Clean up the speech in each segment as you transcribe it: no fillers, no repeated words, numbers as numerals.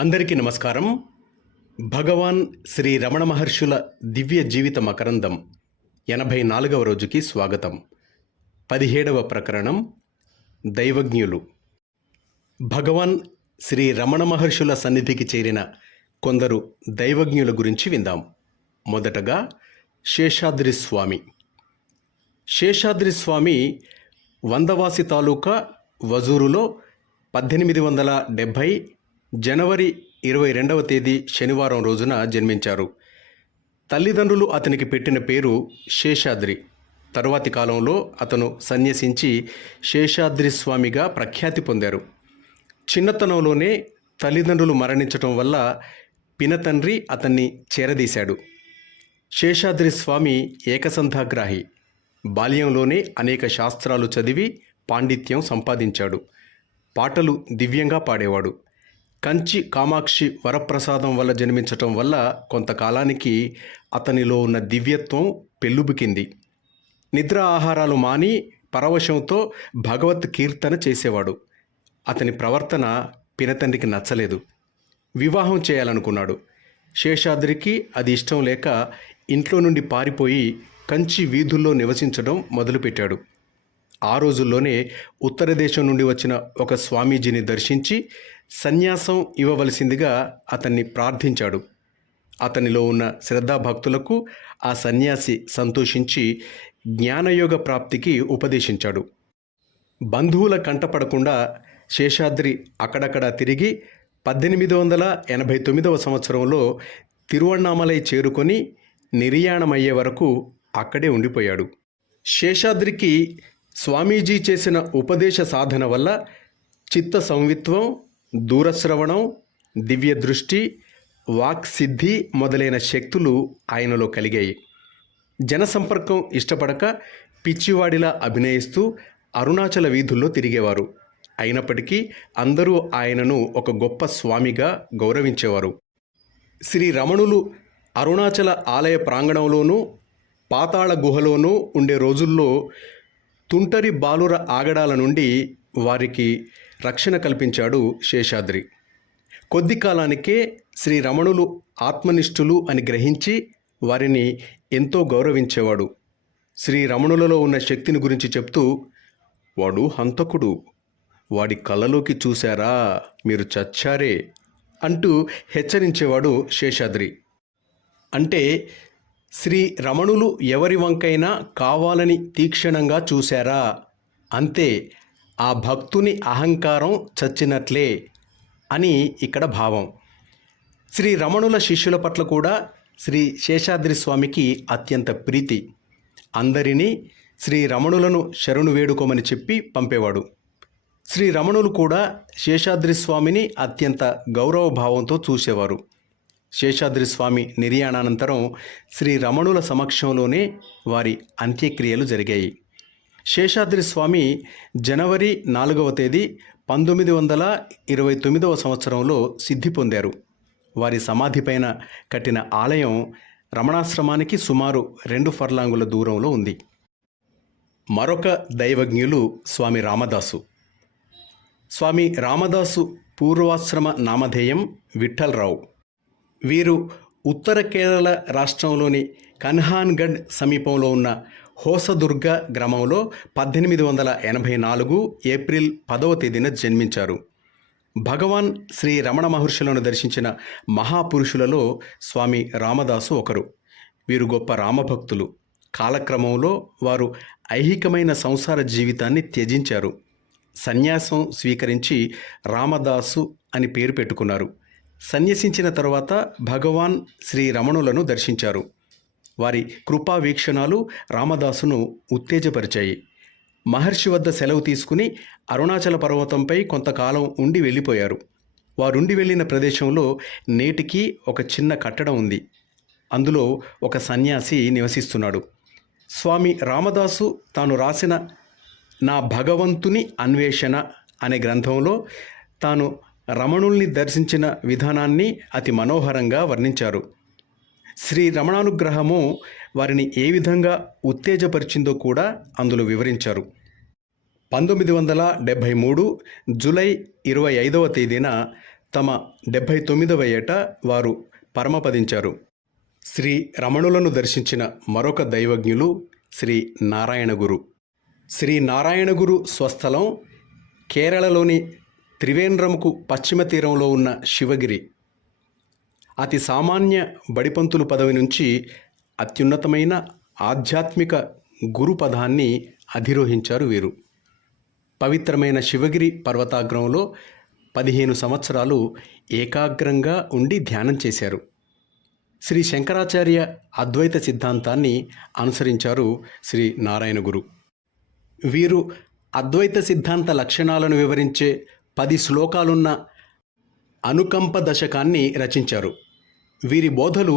అందరికీ నమస్కారం. భగవాన్ శ్రీ రమణ మహర్షుల దివ్య జీవిత మకరందం 84వ రోజుకి స్వాగతం. 17వ ప్రకరణం దైవజ్ఞులు. భగవాన్ శ్రీ రమణ మహర్షుల సన్నిధికి చేరిన కొందరు దైవజ్ఞుల గురించి విందాం. మొదటగా శేషాద్రి స్వామి. శేషాద్రి స్వామి వందవాసి తాలూకా వజూరులో 1870 జనవరి 22వ తేదీ శనివారం రోజున జన్మించారు. తల్లిదండ్రులు అతనికి పెట్టిన పేరు శేషాద్రి. తరువాతి కాలంలో అతను సన్యసించి శేషాద్రి స్వామిగా ప్రఖ్యాతి పొందారు. చిన్నతనంలోనే తల్లిదండ్రులు మరణించటం వల్ల పినతండ్రి అతన్ని చేరదీశాడు. శేషాద్రి స్వామి ఏకసంధాగ్రాహి. బాల్యంలోనే అనేక శాస్త్రాలు చదివి పాండిత్యం సంపాదించాడు. పాటలు దివ్యంగా పాడేవాడు. కంచి కామాక్షి వరప్రసాదం వల్ల జన్మించటం వల్ల కొంతకాలానికి అతనిలో ఉన్న దివ్యత్వం పెల్లుబికింది. నిద్ర ఆహారాలు మాని పరవశంతో భగవత్ కీర్తన చేసేవాడు. అతని ప్రవర్తన పినతండ్రికి నచ్చలేదు. వివాహం చేయాలనుకున్నాడు. శేషాద్రికి అది ఇష్టం లేక ఇంట్లో నుండి పారిపోయి కంచి వీధుల్లో నివసించడం మొదలుపెట్టాడు. ఆ రోజుల్లోనే ఉత్తర దేశం నుండి వచ్చిన ఒక స్వామీజీని దర్శించి సన్యాసం ఇవ్వవలసిందిగా అతన్ని ప్రార్థించాడు. అతనిలో ఉన్న శ్రద్ధాభక్తులకు ఆ సన్యాసి సంతోషించి జ్ఞానయోగ ప్రాప్తికి ఉపదేశించాడు. బంధువుల కంటపడకుండా శేషాద్రి అక్కడక్కడ తిరిగి 1889వ సంవత్సరంలో తిరువణ్ణామలై చేరుకొని నిర్యాణమయ్యే వరకు అక్కడే ఉండిపోయాడు. శేషాద్రికి స్వామీజీ చేసిన ఉపదేశ సాధన వల్ల చిత్త సంవిత్వం, దూరశ్రవణం, దివ్య దృష్టి, వాక్సిద్ధి మొదలైన శక్తులు ఆయనలో కలిగాయి. జనసంపర్కం ఇష్టపడక పిచ్చివాడిలా అభినయిస్తూ అరుణాచల వీధుల్లో తిరిగేవారు. అయినప్పటికీ అందరూ ఆయనను ఒక గొప్ప స్వామిగా గౌరవించేవారు. శ్రీ రమణులు అరుణాచల ఆలయ ప్రాంగణంలోనూ పాతాళ గుహలోనూ ఉండే రోజుల్లో తుంటరి బాలుర ఆగడాల నుండి వారికి రక్షణ కల్పించాడు శేషాద్రి. కొద్ది కాలానికే శ్రీ రమణులు ఆత్మనిష్ఠులు అని గ్రహించి వారిని ఎంతో గౌరవించేవాడు. శ్రీ రమణులలో ఉన్న శక్తిని గురించి చెప్తూ, వాడు హంతకుడు, వాడి కళ్ళలోకి చూశారా, మీరు చచ్చారే అంటూ హెచ్చరించేవాడు శేషాద్రి. అంటే శ్రీ రమణులు ఎవరి వంకైనా కావాలని తీక్షణంగా చూశారా, అంతే, ఆ భక్తుని అహంకారం చచ్చినట్లే అని ఇక్కడ భావం. శ్రీ రమణుల శిష్యుల పట్ల కూడా శ్రీ శేషాద్రి స్వామికి అత్యంత ప్రీతి. అందరినీ శ్రీ రమణులను శరణు వేడుకోమని చెప్పి పంపేవాడు. శ్రీ రమణులు కూడా శేషాద్రి స్వామిని అత్యంత గౌరవభావంతో చూసేవారు. శేషాద్రి స్వామి నిర్యాణానంతరం శ్రీ రమణుల సమక్షంలోనే వారి అంత్యక్రియలు జరిగాయి. శేషాద్రి స్వామి జనవరి 4వ తేదీ 1929వ సంవత్సరంలో సిద్ధి పొందారు. వారి సమాధిపైన కట్టిన ఆలయం రమణాశ్రమానికి సుమారు 2 ఫర్లాంగుల దూరంలో ఉంది. మరొక దైవజ్ఞులు స్వామి రామదాసు. స్వామి రామదాసు పూర్వాశ్రమ నామధేయం విఠ్ఠలరావు. వీరు ఉత్తర కేరళ రాష్ట్రంలోని కన్హాన్గఢ్ సమీపంలో ఉన్న హోసదుర్గ గ్రామంలో 1884 ఏప్రిల్ 10వ తేదీన జన్మించారు. భగవాన్ శ్రీ రమణ మహర్షులను దర్శించిన మహాపురుషులలో స్వామి రామదాసు ఒకరు. వీరు గొప్ప రామభక్తులు. కాలక్రమంలో వారు ఐహికమైన సంసార జీవితాన్ని త్యజించారు. సన్యాసం స్వీకరించి రామదాసు అని పేరు పెట్టుకున్నారు. సన్యసించిన తరువాత భగవాన్ శ్రీ రమణులను దర్శించారు. వారి కృపా వీక్షణాలు రామదాసును ఉత్తేజపరిచాయి. మహర్షి వద్ద సెలవు తీసుకుని అరుణాచల పర్వతంపై కొంతకాలం ఉండి వెళ్ళిపోయారు. వారుండి వెళ్ళిన ప్రదేశంలో నేటికి ఒక చిన్న కట్టడం ఉంది. అందులో ఒక సన్యాసి నివసిస్తున్నాడు. స్వామి రామదాసు తాను రాసిన నా భగవంతుని అన్వేషణ అనే గ్రంథంలో తాను రమణుల్ని దర్శించిన విధానాన్ని అతి మనోహరంగా వర్ణించారు. శ్రీ రమణానుగ్రహము వారిని ఏ విధంగా ఉత్తేజపరిచిందో కూడా అందులో వివరించారు. 1973 జూలై 25వ తేదీన తమ 79వ ఏట వారు పరమపదించారు. శ్రీ రమణులను దర్శించిన మరొక దైవజ్ఞులు శ్రీ నారాయణగురు. శ్రీ నారాయణగురు స్వస్థలం కేరళలోని త్రివేంద్రముకు పశ్చిమ తీరంలో ఉన్న శివగిరి. అతి సామాన్య బడిపంతులు పదవి నుంచి అత్యున్నతమైన ఆధ్యాత్మిక గురు పదాన్ని అధిరోహించారు వీరు. పవిత్రమైన శివగిరి పర్వతాగ్రంలో 15 సంవత్సరాలు ఏకాగ్రంగా ఉండి ధ్యానం చేశారు. శ్రీ శంకరాచార్య అద్వైత సిద్ధాంతాన్ని అనుసరించారు శ్రీ నారాయణగురు. వీరు అద్వైత సిద్ధాంత లక్షణాలను వివరించే 10 శ్లోకాలున్న అనుకంప దశకాన్ని రచించారు. వీరి బోధలు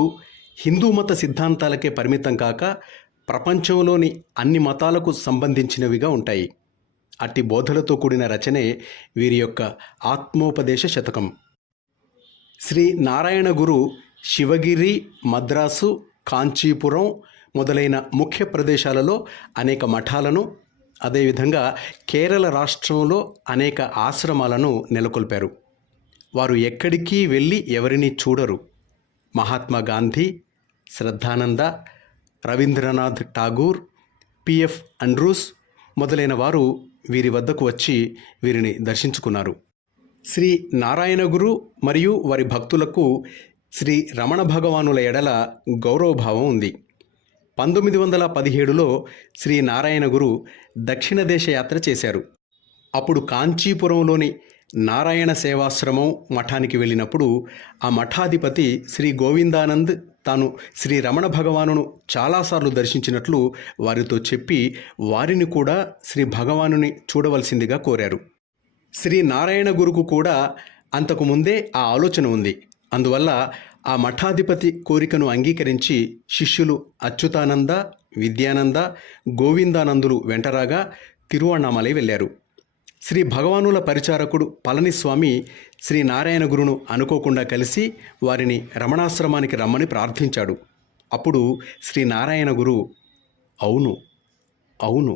హిందూ మత సిద్ధాంతాలకే పరిమితం కాక ప్రపంచంలోని అన్ని మతాలకు సంబంధించినవిగా ఉంటాయి. అట్టి బోధలతో కూడిన రచనే వీరి యొక్క ఆత్మోపదేశ శతకం. శ్రీ నారాయణ గురు శివగిరి, మద్రాసు, కాంచీపురం మొదలైన ముఖ్య ప్రదేశాలలో అనేక మఠాలను, అదేవిధంగా కేరళ రాష్ట్రంలో అనేక ఆశ్రమాలను నెలకొల్పారు. వారు ఎక్కడికి వెళ్ళి ఎవరిని చూడరు. మహాత్మా గాంధీ, శ్రద్ధానంద, రవీంద్రనాథ్ ఠాగూర్, పిఎఫ్ అండ్రూస్ మొదలైన వారు వీరి వద్దకు వచ్చి వీరిని దర్శించుకున్నారు. శ్రీ నారాయణగురు మరియు వారి భక్తులకు శ్రీ రమణ భగవానుల ఎడల గౌరవభావం ఉంది. 1917లో శ్రీ నారాయణగురు దక్షిణ దేశ యాత్ర చేశారు. అప్పుడు కాంచీపురంలోని నారాయణ సేవాశ్రమం మఠానికి వెళ్ళినప్పుడు ఆ మఠాధిపతి శ్రీ గోవిందానంద్ తాను శ్రీ రమణ భగవానును చాలాసార్లు దర్శించినట్లు వారితో చెప్పి వారిని కూడా శ్రీ భగవానుని చూడవలసిందిగా కోరారు. శ్రీ నారాయణ గురుకు కూడా అంతకు ముందే ఆ ఆలోచన ఉంది. అందువల్ల ఆ మఠాధిపతి కోరికను అంగీకరించి శిష్యులు అచ్యుతానంద, విద్యానంద, గోవిందానందులు వెంటరాగా తిరువణ్ణామలై వెళ్ళారు. శ్రీ భగవానుల పరిచారకుడు పళనిస్వామి శ్రీ నారాయణ గురును అనుకోకుండా కలిసి వారిని రమణాశ్రమానికి రమ్మని ప్రార్థించాడు. అప్పుడు శ్రీ నారాయణ గురు, అవును అవును,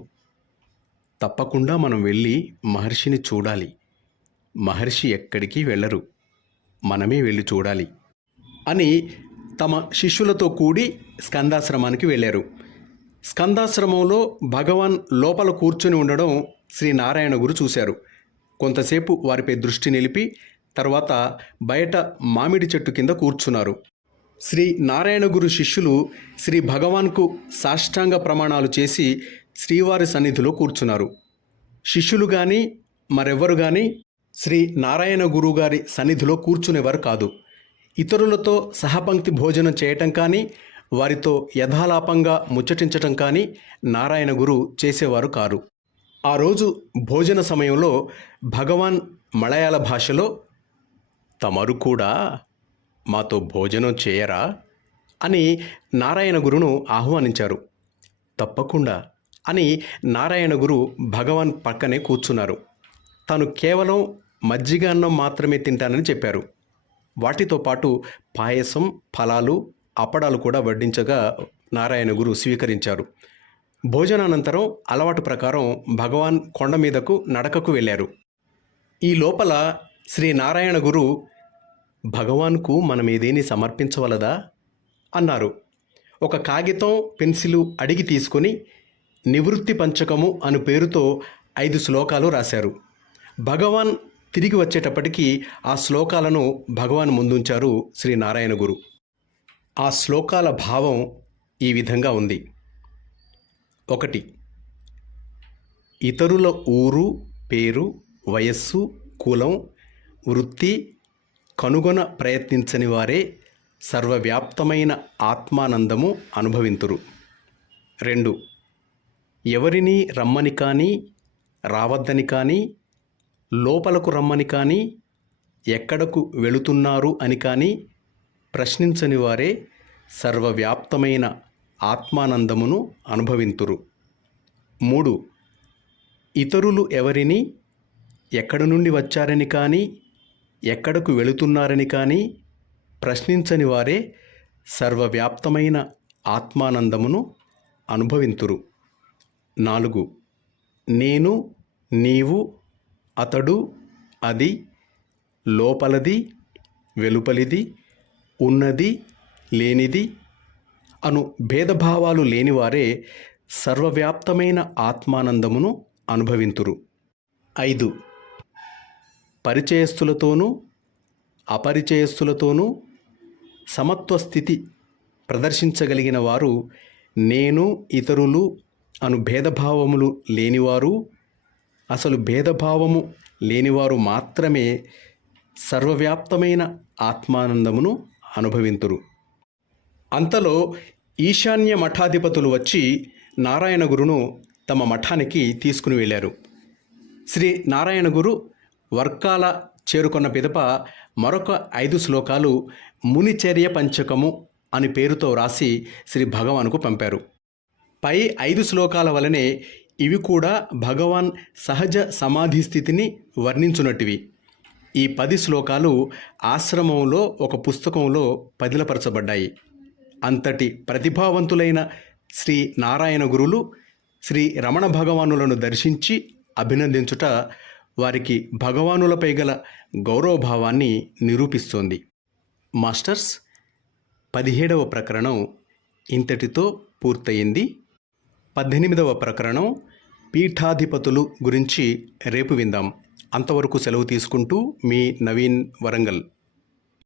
తప్పకుండా మనం వెళ్ళి మహర్షిని చూడాలి. మహర్షి ఎక్కడికి వెళ్ళరు, మనమే వెళ్ళి చూడాలి అని తమ శిష్యులతో కూడి స్కందాశ్రమానికి వెళ్ళారు. స్కందాశ్రమంలో భగవాన్ లోపల కూర్చొని ఉండడం శ్రీ నారాయణ గురు చూశారు. కొంతసేపు వారిపై దృష్టి నిలిపి తర్వాత బయట మామిడి చెట్టు కింద కూర్చున్నారు. శ్రీ నారాయణ గురు శిష్యులు శ్రీ భగవాన్కు సాష్టాంగ ప్రమాణాలు చేసి శ్రీవారి సన్నిధిలో కూర్చున్నారు. శిష్యులు కానీ మరెవ్వరు కానీ శ్రీ నారాయణ గురువు గారి సన్నిధిలో కూర్చునేవారు కాదు. ఇతరులతో సహపంక్తి భోజనం చేయటం కానీ వారితో యథాలాపంగా ముచ్చటించటం కానీ నారాయణ గురు చేసేవారు కారు. ఆ రోజు భోజన సమయంలో భగవాన్ మలయాళ భాషలో, తమరు కూడా మాతో భోజనం చేయరా అని నారాయణ గురును ఆహ్వానించారు. తప్పకుండా అని నారాయణ గురు భగవాన్ పక్కనే కూర్చున్నారు. తాను కేవలం మజ్జిగ అన్నం మాత్రమే తింటానని చెప్పారు. వాటితో పాటు పాయసం, ఫలాలు, అప్పడాలు కూడా వడ్డించగా నారాయణ గురు స్వీకరించారు. భోజనానంతరం అలవాటు ప్రకారం భగవాన్ కొండ మీదకు నడకకు వెళ్ళారు. ఈ లోపల శ్రీ నారాయణ గురు, భగవాన్కు మనమేదేని సమర్పించవలదా అన్నారు. ఒక కాగితం, పెన్సిలు అడిగి తీసుకొని నివృత్తి పంచకము అను పేరుతో 5 శ్లోకాలు రాశారు. భగవాన్ తిరిగి వచ్చేటప్పటికి ఆ శ్లోకాలను భగవాన్ ముందుంచారు శ్రీ నారాయణ గురు. ఆ శ్లోకాల భావం ఈ విధంగా ఉంది. 1. ఇతరుల ఊరు, పేరు, వయస్సు, కులం, వృత్తి కనుగొన ప్రయత్నించని వారే సర్వవ్యాప్తమైన ఆత్మానందము అనుభవింతురు. 2. ఎవరిని రమ్మని కానీ రావద్దని కానీ, లోపలకు రమ్మని కానీ, ఎక్కడకు వెళుతున్నారు అని కానీ ప్రశ్నించని వారే సర్వవ్యాప్తమైన ఆత్మానందమును అనుభవింతురు. 3. ఇతరులు ఎవరిని ఎక్కడి నుండి వచ్చారని కానీ, ఎక్కడకు వెళుతున్నారని కానీ ప్రశ్నించని వారే సర్వవ్యాప్తమైన ఆత్మానందమును అనుభవింతురు. 4. నేను, నీవు, అతడు, అది, లోపలది, వెలుపలిది, ఉన్నది, లేనిది అను భేదభావాలు లేనివారే సర్వవ్యాప్తమైన ఆత్మానందమును అనుభవింతురు. 5. పరిచయస్థులతోనూ అపరిచయస్థులతోనూ సమత్వ స్థితి ప్రదర్శించగలిగిన వారు, నేను ఇతరులు అను భేదభావములు లేనివారు, అసలు భేదభావము లేనివారు మాత్రమే సర్వవ్యాప్తమైన ఆత్మానందమును అనుభవింతురు. అంతలో ఈశాన్య మఠాధిపతులు వచ్చి నారాయణ గురును తమ మఠానికి తీసుకుని వెళ్ళారు. శ్రీ నారాయణ గురు వర్కాల చేరుకున్న పిదప మరొక 5 శ్లోకాలు మునిచర్య పంచకము అని పేరుతో వ్రాసి శ్రీ భగవానుకు పంపారు. పై 5 శ్లోకాల వలనే ఇవి కూడా భగవాన్ సహజ సమాధి స్థితిని వర్ణించునట్టివి. ఈ 10 శ్లోకాలు ఆశ్రమంలో ఒక పుస్తకంలో పదిలపరచబడ్డాయి. అంతటి ప్రతిభావంతులైన శ్రీ నారాయణ గురులు శ్రీ రమణ భగవానులను దర్శించి అభినందించుట వారికి భగవానులపై గల గౌరవభావాన్ని నిరూపిస్తోంది. మాస్టర్స్, 17వ ప్రకరణం ఇంతటితో పూర్తయింది. 18వ ప్రకరణం పీఠాధిపతులు గురించి రేపు విందాం. అంతవరకు సెలవు తీసుకుంటూ మీ నవీన్ వరంగల్.